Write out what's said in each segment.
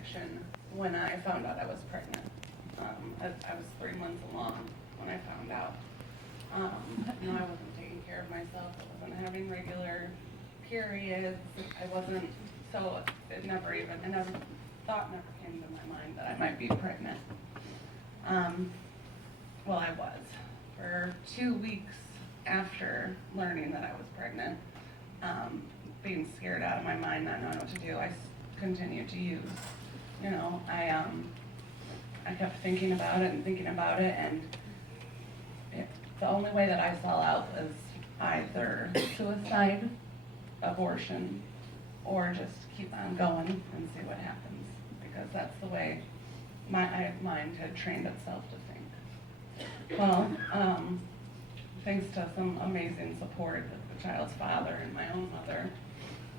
addiction when I found out I was pregnant. I was 3 months along when I found out. I wasn't taking care of myself. I wasn't having regular periods. I wasn't, so it never even, thought never came to my mind that I might be pregnant. Well, I was. For 2 weeks after learning that I was pregnant, being scared out of my mind, not knowing what to do, I continued to use. I kept thinking about it, and the only way that I saw out was either suicide, abortion, or just keep on going and see what happens, because that's the way my mind had trained itself to think. Well, thanks to some amazing support of the child's father and my own mother,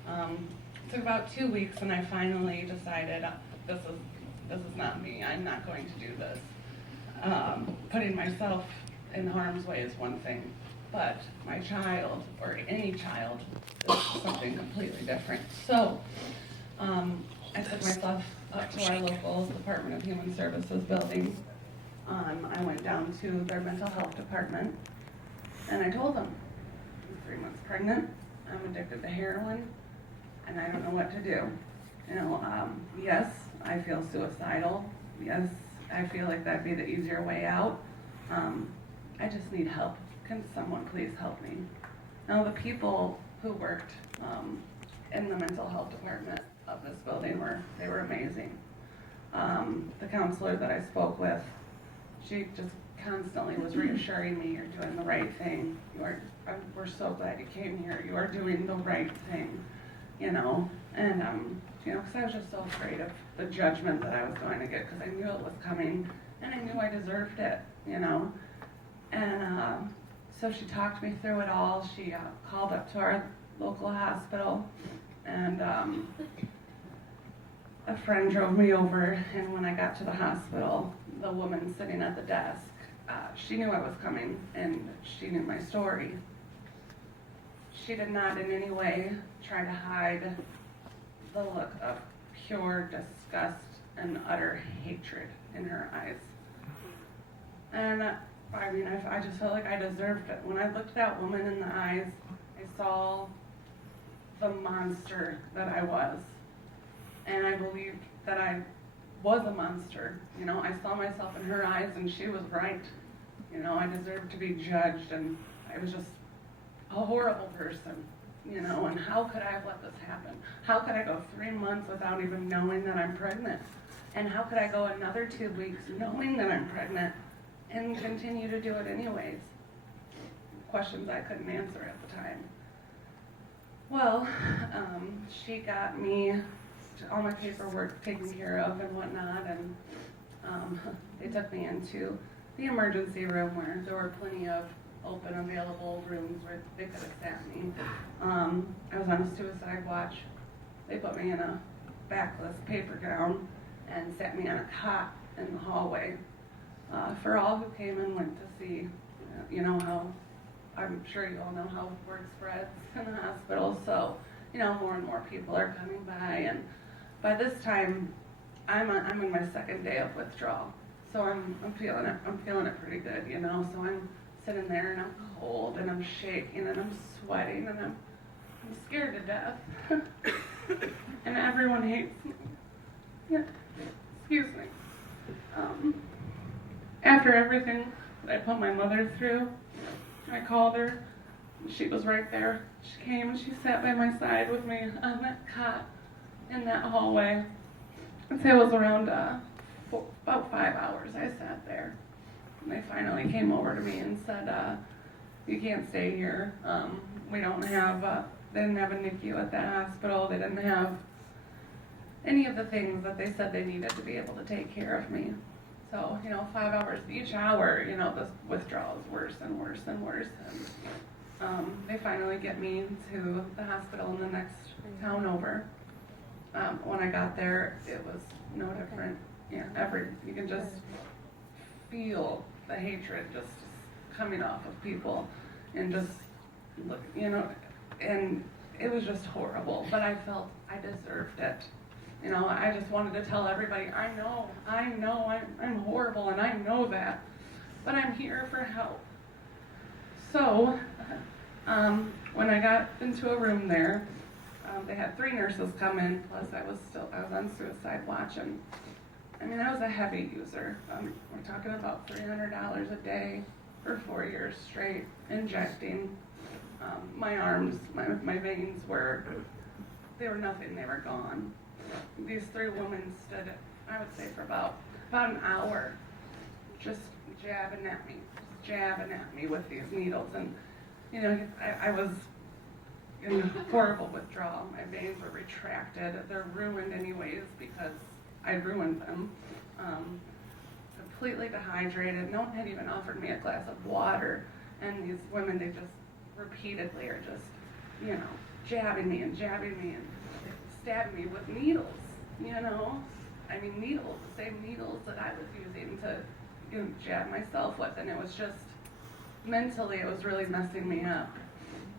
it took about 2 weeks, and I finally decided this is not me. I'm not going to do this. Putting myself in harm's way is one thing, but my child, or any child, is something completely different. So I took myself up to our local Department of Human Services building. I went down to their mental health department, and I told them, I'm 3 months pregnant, I'm addicted to heroin, and I don't know what to do. Yes, I feel suicidal. Yes, I feel like that'd be the easier way out. I just need help. Can someone please help me? Now, the people who worked in the mental health department of this building were amazing. The counselor that I spoke with, she just constantly was reassuring me, you're doing the right thing. We're so glad you came here. You are doing the right thing, And, because I was just so afraid of the judgment that I was going to get, because I knew it was coming, and I knew I deserved it, And so she talked me through it all. She called up to our local hospital, and a friend drove me over, and when I got to the hospital, the woman sitting at the desk, she knew I was coming, and she knew my story. She did not in any way try to hide the look of pure disgust and utter hatred in her eyes. And I just felt like I deserved it. When I looked that woman in the eyes, I saw the monster that I was. And I believed that I was a monster. I saw myself in her eyes, and she was right. I deserved to be judged, and I was just a horrible person. And how could I have let this happen? How could I go 3 months without even knowing that I'm pregnant? And how could I go another 2 weeks knowing that I'm pregnant and continue to do it anyways? Questions I couldn't answer at the time. Well, she got me all my paperwork taken care of and whatnot, and they took me into the emergency room where there were plenty of open available rooms where they could have sat me. I was on a suicide watch. They put me in a backless paper gown and sat me on a cot in the hallway. For all who came and went to see, how, I'm sure you all know how word spreads in the hospital, so, more and more people are coming by, and by this time, I'm in my second day of withdrawal, so I'm feeling it pretty good, so I'm sitting there and I'm cold and I'm shaking and I'm sweating and I'm scared to death. And everyone hates me. Yeah, excuse me. After everything that I put my mother through, I called her. She was right there. She came and she sat by my side with me on that cot in that hallway. I'd say it was around about 5 hours I sat there. And they finally came over to me and said, you can't stay here. We don't have, they didn't have a NICU at that hospital. They didn't have any of the things that they said they needed to be able to take care of me. So, 5 hours each hour, this withdrawal is worse and worse and worse. And they finally get me to the hospital in the next town over. When I got there, it was no different. Yeah, you can just feel the hatred just coming off of people, and just look, and it was just horrible. But I felt I deserved it. You know, I just wanted to tell everybody, I know, I'm horrible, and I know that, but I'm here for help. So, when I got into a room there, they had 3 nurses come in, plus I was on suicide watch, and I mean, I was a heavy user. We're talking about $300 a day for 4 years straight, injecting. My arms, my veins they were nothing, they were gone. These 3 women stood, I would say, for about an hour, just jabbing at me with these needles. And, you know, I was in horrible withdrawal. My veins were retracted. They're ruined anyways because I ruined them. Completely dehydrated. No one had even offered me a glass of water. And these women, they just repeatedly are just, you know, jabbing me and stabbing me with needles, you know? I mean, needles, the same needles that I was using to, you know, jab myself with. And it was just, mentally, it was really messing me up.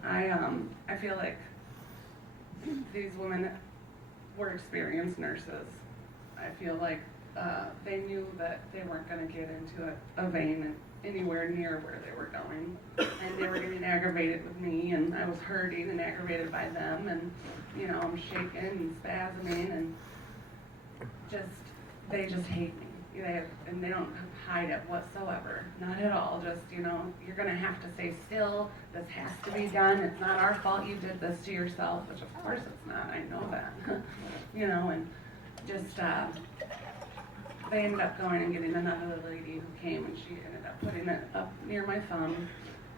I feel like these women were experienced nurses. I feel like they knew that they weren't going to get into a vein anywhere near where they were going, and they were getting aggravated with me, and I was hurting and aggravated by them, and you know, I'm shaking and spasming, and they just hate me. And they don't hide it whatsoever, not at all. Just, you know, you're going to have to stay still. This has to be done. It's not our fault you did this to yourself, which of course it's not. I know that, you know, and just they ended up going and getting another lady who came, and she ended up putting it up near my thumb.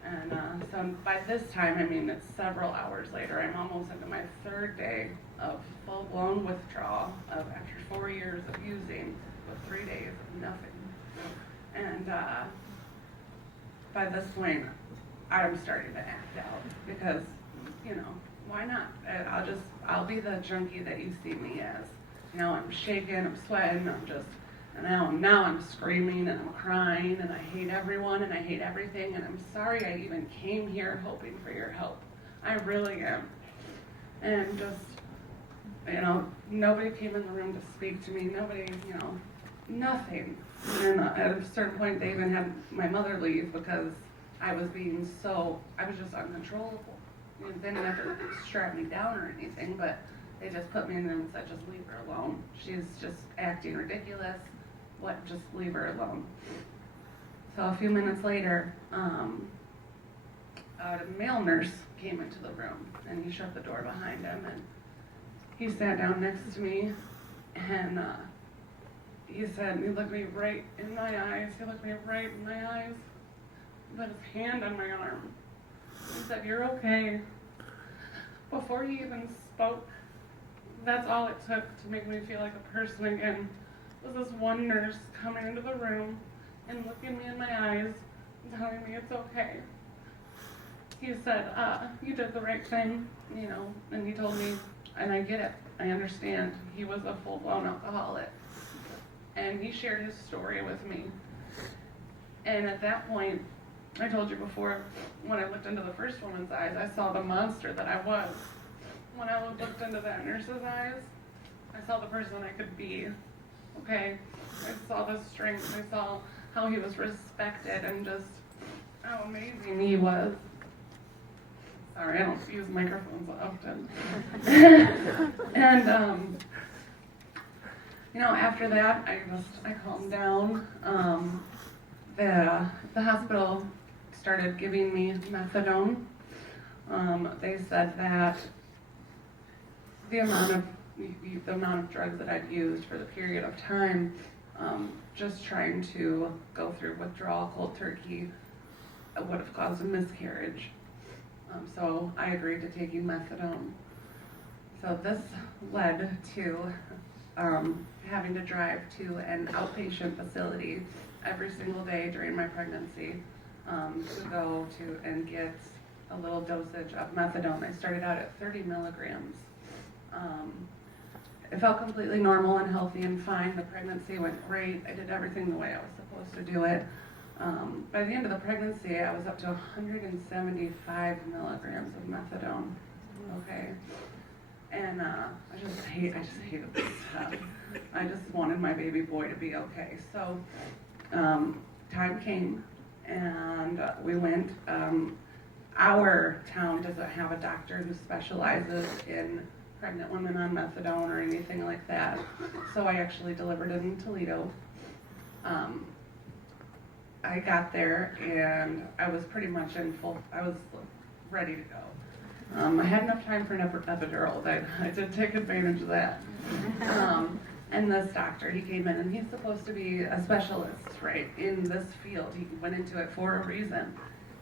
And so by this time, I mean, it's several hours later. I'm almost into my 3rd day of full-blown withdrawal after 4 years of using, with 3 days of nothing. And by this point, I'm starting to act out because, you know, why not? I'll be the junkie that you see me as. You know, I'm shaking, I'm sweating, and now I'm screaming and I'm crying and I hate everyone and I hate everything, and I'm sorry I even came here hoping for your help. I really am. And just, you know, nobody came in the room to speak to me. Nobody, you know, nothing. And at a certain point, they even had my mother leave because I was just uncontrollable. You know, they didn't have to strap me down or anything, but they just put me in there and said, just leave her alone. She's just acting ridiculous. Just leave her alone. So a few minutes later, a male nurse came into the room, and he shut the door behind him, and he sat down next to me, and he looked me right in my eyes. He looked me right in my eyes, put his hand on my arm. He said, "You're okay." Before he even spoke, that's all it took to make me feel like a person again, was this one nurse coming into the room and looking me in my eyes and telling me it's okay. He said, you did the right thing, you know, and he told me, and I get it, I understand, he was a full-blown alcoholic. And he shared his story with me. And at that point, I told you before, when I looked into the first woman's eyes, I saw the monster that I was. When I looked into that nurse's eyes, I saw the person I could be. Okay? I saw the strength. I saw how he was respected and just how amazing he was. Sorry, I don't use microphones often. And, you know, after that, I calmed down. The hospital started giving me methadone. They said that the amount of drugs that I'd used for the period of time, just trying to go through withdrawal cold turkey, would have caused a miscarriage. So I agreed to taking methadone. So this led to having to drive to an outpatient facility every single day during my pregnancy to go to and get a little dosage of methadone. I started out at 30 milligrams. It felt completely normal and healthy and fine. The pregnancy went great. I did everything the way I was supposed to do it. By the end of the pregnancy, I was up to 175 milligrams of methadone. Okay. And I just hated this stuff. I just wanted my baby boy to be okay. So time came, and we went. Our town doesn't have a doctor who specializes in pregnant women on methadone or anything like that. So I actually delivered it in Toledo. I got there and I was pretty much I was ready to go. I had enough time for an epidural. I did take advantage of that. And this doctor, he came in and he's supposed to be a specialist, right, in this field. He went into it for a reason.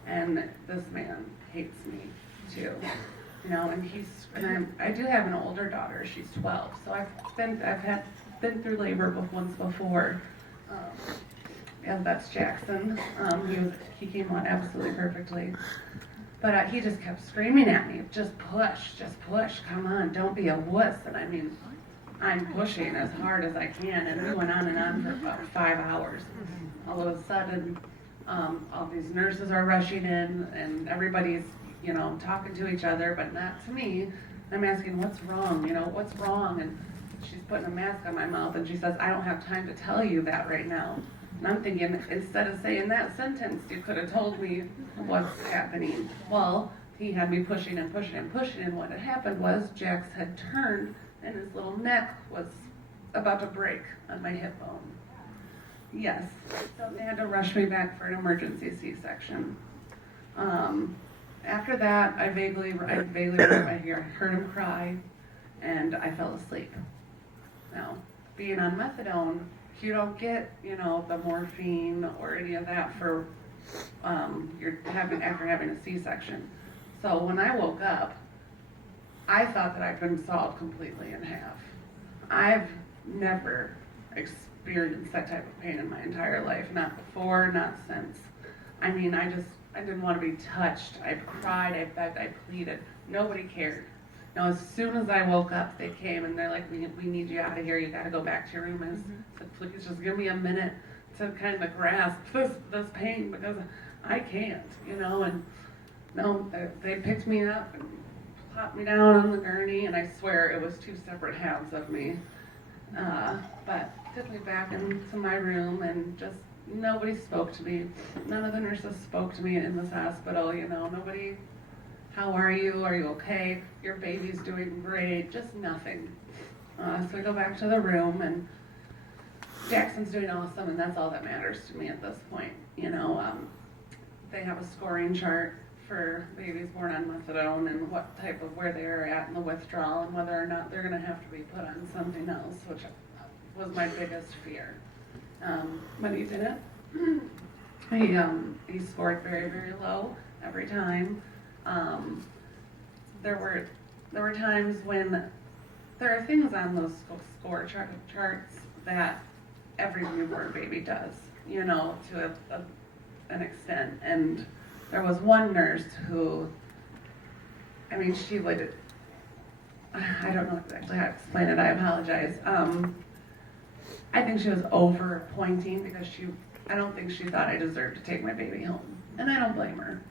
And this man hates me too. You know, and I do have an older daughter. She's 12, so I've been through labor once before. And that's Jackson. He came on absolutely perfectly, but he just kept screaming at me, just push, come on, don't be a wuss. And I mean, I'm pushing as hard as I can, and we went on for about 5 hours. All of a sudden, all these nurses are rushing in, and everybody's, you know, talking to each other, but not to me. I'm asking, what's wrong? You know, what's wrong? And she's putting a mask on my mouth, and she says, I don't have time to tell you that right now. And I'm thinking, instead of saying that sentence, you could have told me what's happening. Well, he had me pushing and pushing and pushing, and what had happened was Jax had turned, and his little neck was about to break on my hip bone. Yes, so they had to rush me back for an emergency C-section. After that, I vaguely remember I heard him cry, and I fell asleep. Now, being on methadone, you don't get, you know, the morphine or any of that for after having a C-section. So when I woke up, I thought that I'd been sawed completely in half. I've never experienced that type of pain in my entire life, not before, not since. I mean, I didn't want to be touched. I cried, I begged, I pleaded. Nobody cared. Now, as soon as I woke up, they came and they're like, we need you out of here. You got to go back to your room. I said, please just give me a minute to kind of grasp this pain, because I can't, you know. And no, they picked me up and plopped me down on the gurney, and I swear it was two separate halves of me. But took me back into my room, and just nobody spoke to me. None of the nurses spoke to me in this hospital, you know. Nobody, how are you? Are you okay? Your baby's doing great. Just nothing. So we go back to the room, and Jackson's doing awesome, and that's all that matters to me at this point. You know, they have a scoring chart for babies born on methadone and what type of where they're at in the withdrawal, and whether or not they're going to have to be put on something else, which was my biggest fear. But he didn't. He scored very, very low every time. There were times when there are things on those score charts that every newborn baby does, you know, to an extent. And there was one nurse who, I mean, she would, I don't know exactly how to explain it, I apologize. I think she was over pointing because I don't think she thought I deserved to take my baby home. And I don't blame her.